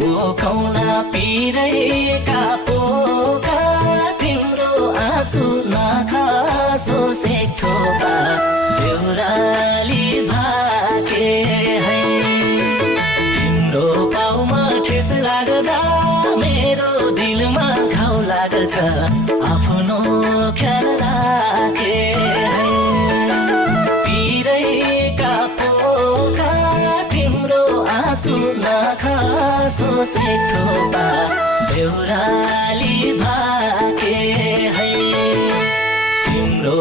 भोकौना पिरेका पोका तिम्रो आँसु नखासो सेक्थोपा देउराली भाके है तिम्रो पाउमा ठेस लाग्दा मेरो दिलमा घाउ लाग्छ आफ्नो ख्याल राखे है पिरेका पोका तिम्रो आँसु नखासो सेक्थोपा देउराली भाके है तिम्रो